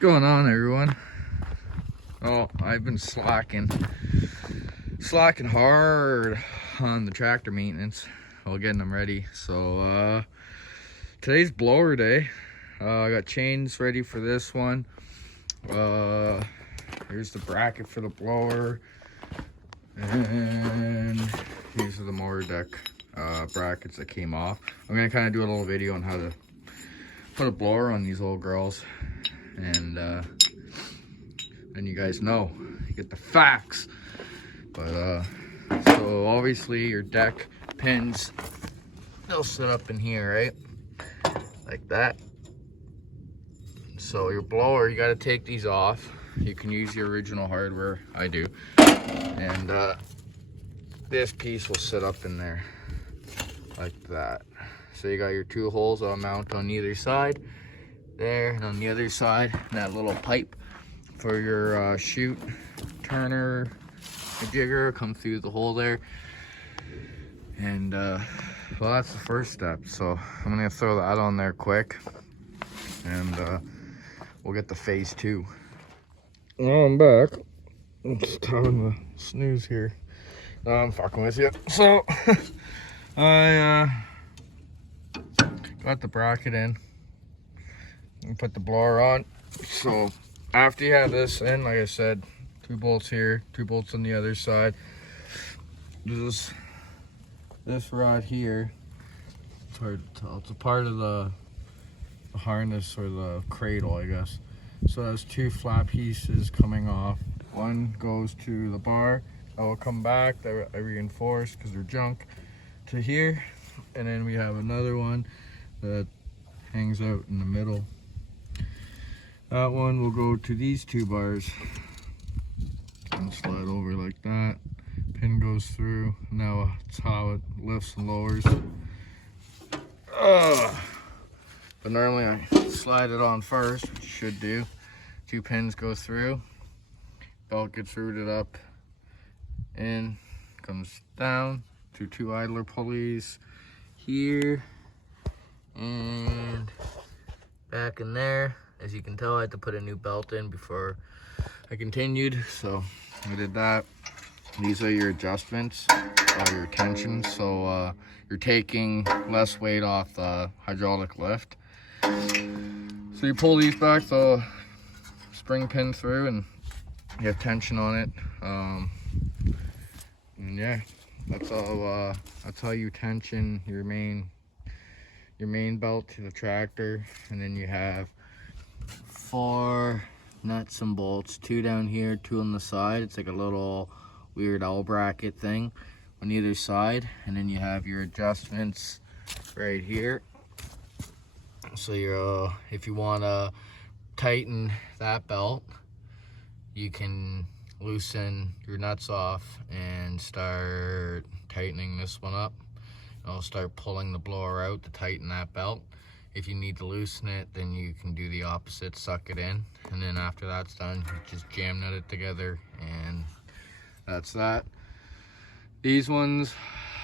going on, everyone? Oh, I've been slacking hard on the tractor maintenance while getting them ready. So today's blower day. I got chains ready for this one. Here's the bracket for the blower, and these are the mower deck brackets that came off. I'm gonna kind of do a little video on how to put a blower on these old girls, and then you guys know, you get the facts. But so obviously your deck pins, they'll sit up in here, right, like that. So your blower, you got to take these off. You can use your original hardware, I do, and this piece will sit up in there like that. So you got your two holes that'll mount on either side there, and on the other side that little pipe for your chute turner, the jigger, come through the hole there. And well, that's the first step. So I'm gonna throw that on there quick, and we'll get to phase 2. Well, I'm back. I'm just having the snooze here. No, I'm fucking with you. So I got the bracket in and put the blower on. So after you have this in, like I said, 2 bolts here, 2 bolts on the other side. This rod here, it's hard to tell. It's a part of the harness, or the cradle, I guess. So there's 2 flat pieces coming off. One goes to the bar, that will come back, that I reinforced because they're junk, to here. And then we have another one that hangs out in the middle. That one will go to these 2 bars and slide over like that. Pin goes through. Now that's how it lifts and lowers. But normally I slide it on first, which you should do. 2 pins go through. Belt gets rooted up, in, comes down to 2 idler pulleys here and back in there. As you can tell, I had to put a new belt in before I continued, so I did that. These are your adjustments, your tension, so you're taking less weight off the hydraulic lift. So you pull these back, the spring pin through, and you have tension on it. And yeah, that's how you tension your main belt to the tractor. And then you have 4 nuts and bolts, 2 down here, 2 on the side. It's like a little weird L bracket thing on either side. And then you have your adjustments right here. So you're if you want to tighten that belt, you can loosen your nuts off and start tightening this one up. I'll start pulling the blower out to tighten that belt. If you need to loosen it, then you can do the opposite, suck it in, and then after that's done, you just jam nut it together, and that's that. These ones,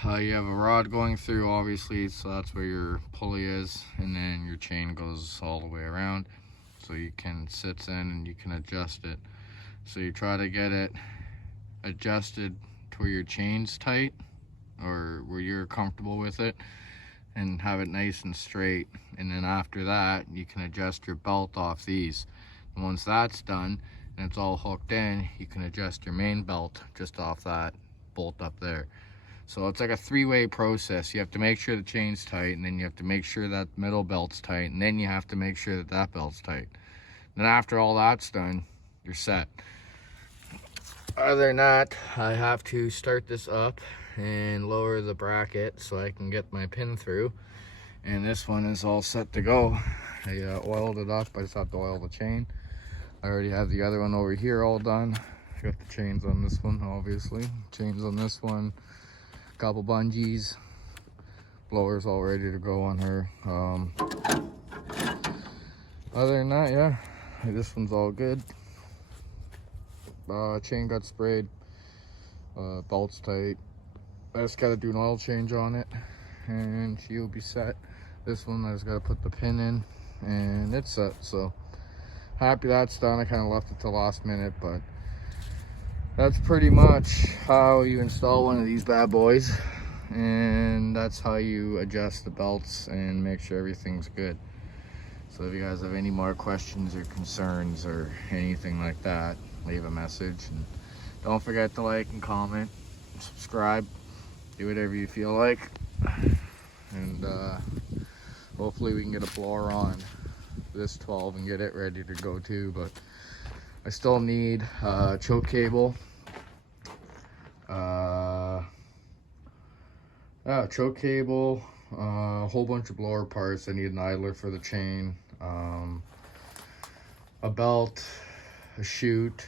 you have a rod going through, obviously, so that's where your pulley is, and then your chain goes all the way around, so you can sit in and you can adjust it. So you try to get it adjusted to where your chain's tight, or where you're comfortable with it, and have it nice and straight. And then after that, you can adjust your belt off these. And once that's done and it's all hooked in, you can adjust your main belt just off that bolt up there. So it's like a 3-way process. You have to make sure the chain's tight, and then you have to make sure that middle belt's tight, and then you have to make sure that that belt's tight. Then after all that's done, you're set. Other than that, I have to start this up and lower the bracket so I can get my pin through. And this one is all set to go. I oiled it up. I just have to oil the chain. I already have the other one over here all done. I got the chains on this one, obviously. Chains on this one. A couple bungees. Blower's all ready to go on her. Other than that, yeah, this one's all good. Chain got sprayed. Belt's tight. I just got to do an oil change on it, and she'll be set. This one I just got to put the pin in, and it's set. So happy that's done. I kind of left it till last minute, but that's pretty much how you install one of these bad boys, and that's how you adjust the belts and make sure everything's good. So if you guys have any more questions or concerns or anything like that, leave a message, and don't forget to like and comment, subscribe, do whatever you feel like, and hopefully we can get a blower on this 12 and get it ready to go too. But I still need choke cable, choke cable, a whole bunch of blower parts. I need an idler for the chain, a belt, a chute.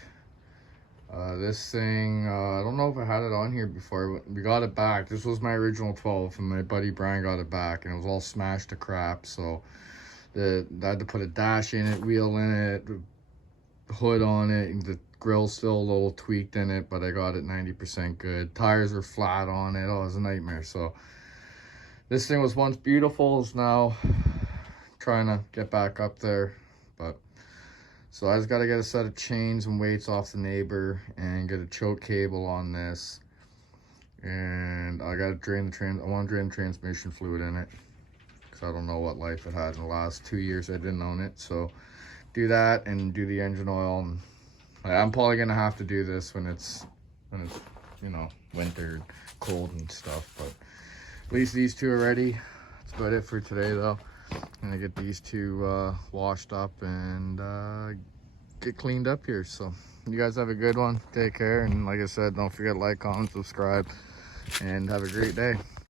This thing, I don't know if I had it on here before, but we got it back. This was my original 12, and my buddy Brian got it back, and it was all smashed to crap. So I had to put a dash in it, wheel in it, hood on it, and the grill's still a little tweaked in it, but I got it 90% good. Tires were flat on it. Oh, it was a nightmare. So this thing was once beautiful, is now trying to get back up there. But so I just got to get a set of chains and weights off the neighbor and get a choke cable on this, and I got to drain the I want to drain the transmission fluid in it, because I don't know what life it had in the last 2 years. I didn't own it. So do that and do the engine oil. And I'm probably gonna have to do this when it's you know, winter, cold and stuff. But at least these two are ready. That's about it for today though. I'm gonna get these two washed up and get cleaned up here. So you guys have a good one. Take care, and like I said, don't forget to like, comment, subscribe, and have a great day.